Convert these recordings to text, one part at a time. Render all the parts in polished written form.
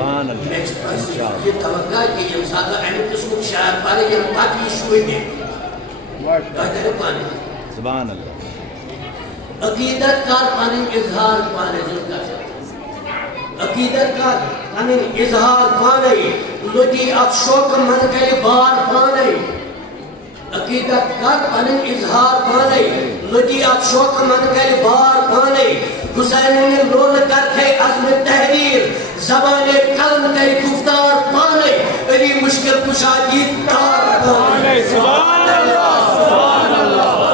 یہ توقع کہ یم ساتھ امی قسم شاعر پارے یم پاکی شوئی دے کہتے پانے سبحان اللہ عقیدت کار پانے اظہار پانے ذلک کا عقیدت کار پانے اظہار پانے لٹی افشوک من کے بار پانے عقیدت کار پانے اظہار پانے لٹی افشوک من کے بار پانے حسین نے لول کر کے عزم تحریر زبان قلم کے گفتار پانے علی مشکل کشادی تار پانے سبحان اللہ سبحان اللہ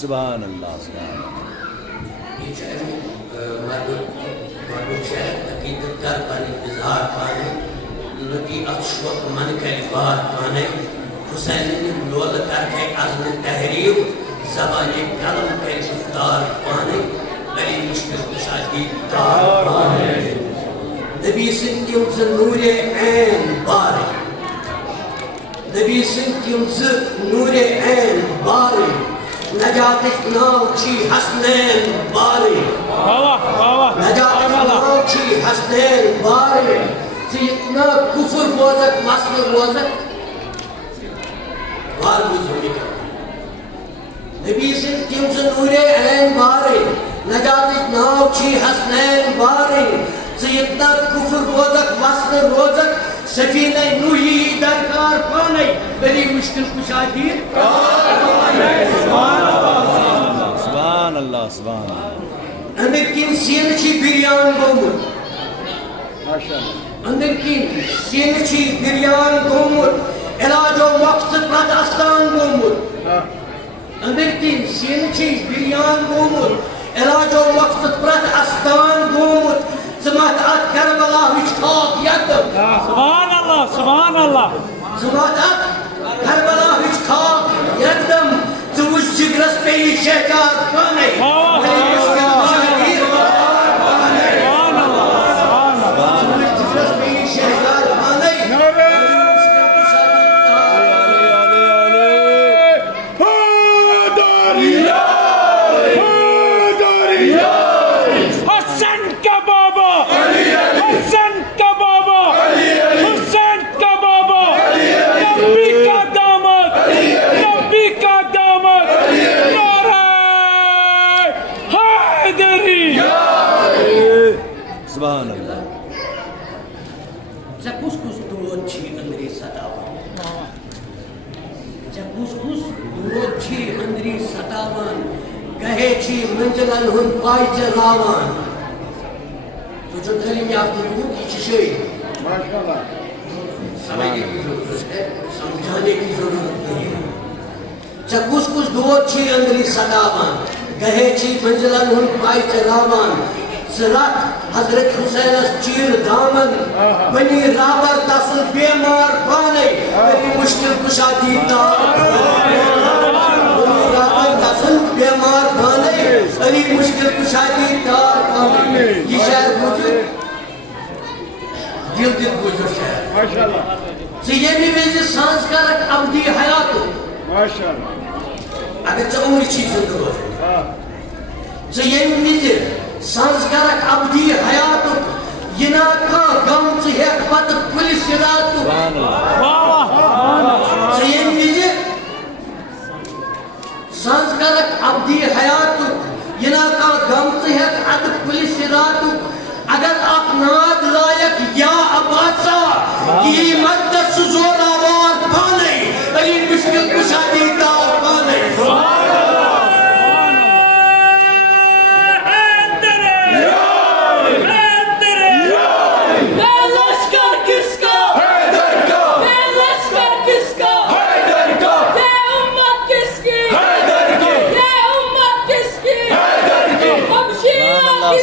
سبحان اللہ یہ چاہے مردم شہر عقیدت کار پانے اظہار پانے لگی اکشوق من کے بات پانے حسین نے لول کر کے عزم تحریر زبان قلم کے گفتار پانے علی مشکل کشادی تار پانے نبی سنتیم سے نور عین بارے نبی سنتیم سے نور عین بارے نجات ناو چی حسنین باری نجات ناو چی حسنین باری سیدنا کفر بوزک مسل بوزک بار بزرگی کر نبی سے تیم سے نور عین باری نجات ناو چی حسنین باری سیدنا کفر بوزک مسل بوزک سفینہ نوحی درکار پانے بلی مشکل کشادی سبحان اللہ سبحان اللہ سبحان اللہ اندر کین سین چی بریان گومت اندر کین سین چی بریان گومت علاج و مقصد پرد استان گومت اندر کین سین چی بریان گومت علاج و مقصد پرد استان گومت زمات آت کربلا وچ خواب یکم سبحان اللہ سبحان اللہ زمات آت کربلا وچ خواب یکم زوج جگرس پی شہکار پانے سبحان اللہ جا کس کس دود چھی اندری ستاوان جا کس کس دود چھی اندری ستاوان گہے چھی منجلن ہن پائی چلاوان تو جو تعلیم یافتہ لوگوں کی چشوئی ماشاءاللہ سمجھنے کی ضرورت ہے سمجھانے کی ضرورت نہیں ہے جا کس کس دود چھی اندری ستاوان گہے چھی منجلن ہن پائی چلاوان سرات حضرت حسین چیر دامن بنی رابر تفل بیمار پانے بنی مشکل کشادی دار بنی رابر تفل بیمار پانے بنی مشکل کشادی دار پانے یہ شہر بزر دل دل بزر شہر ماشاءاللہ سیمی ویزی سانسکارک عبدی حیاتو ماشاءاللہ اگر چاہوری چیزیں دو سیمی ویزی سانسکارک عبدی حیاتو ینا کا گم سے حکمت پولیس راتو سیم ویزی سانسکارک عبدی حیاتو ینا کا گم سے حکمت پولیس راتو اگر آپ ناد لائق یا عباسا یہ مدد سزور آوار پانے علی مشکل کشادی دار پانے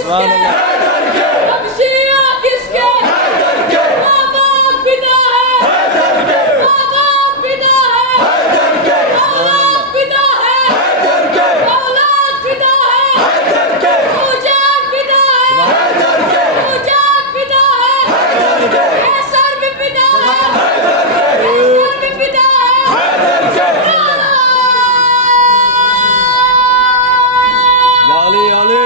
سبحان اللہ شمشیر کس کے ماں باپ فدا ہے ماں باپ فدا ہے اولاد فدا ہے اولاد فدا ہے اجاگ فدا ہے اجاگ فدا ہے ایسر بھی فدا ہے ایسر بھی فدا ہے یا علی یا علی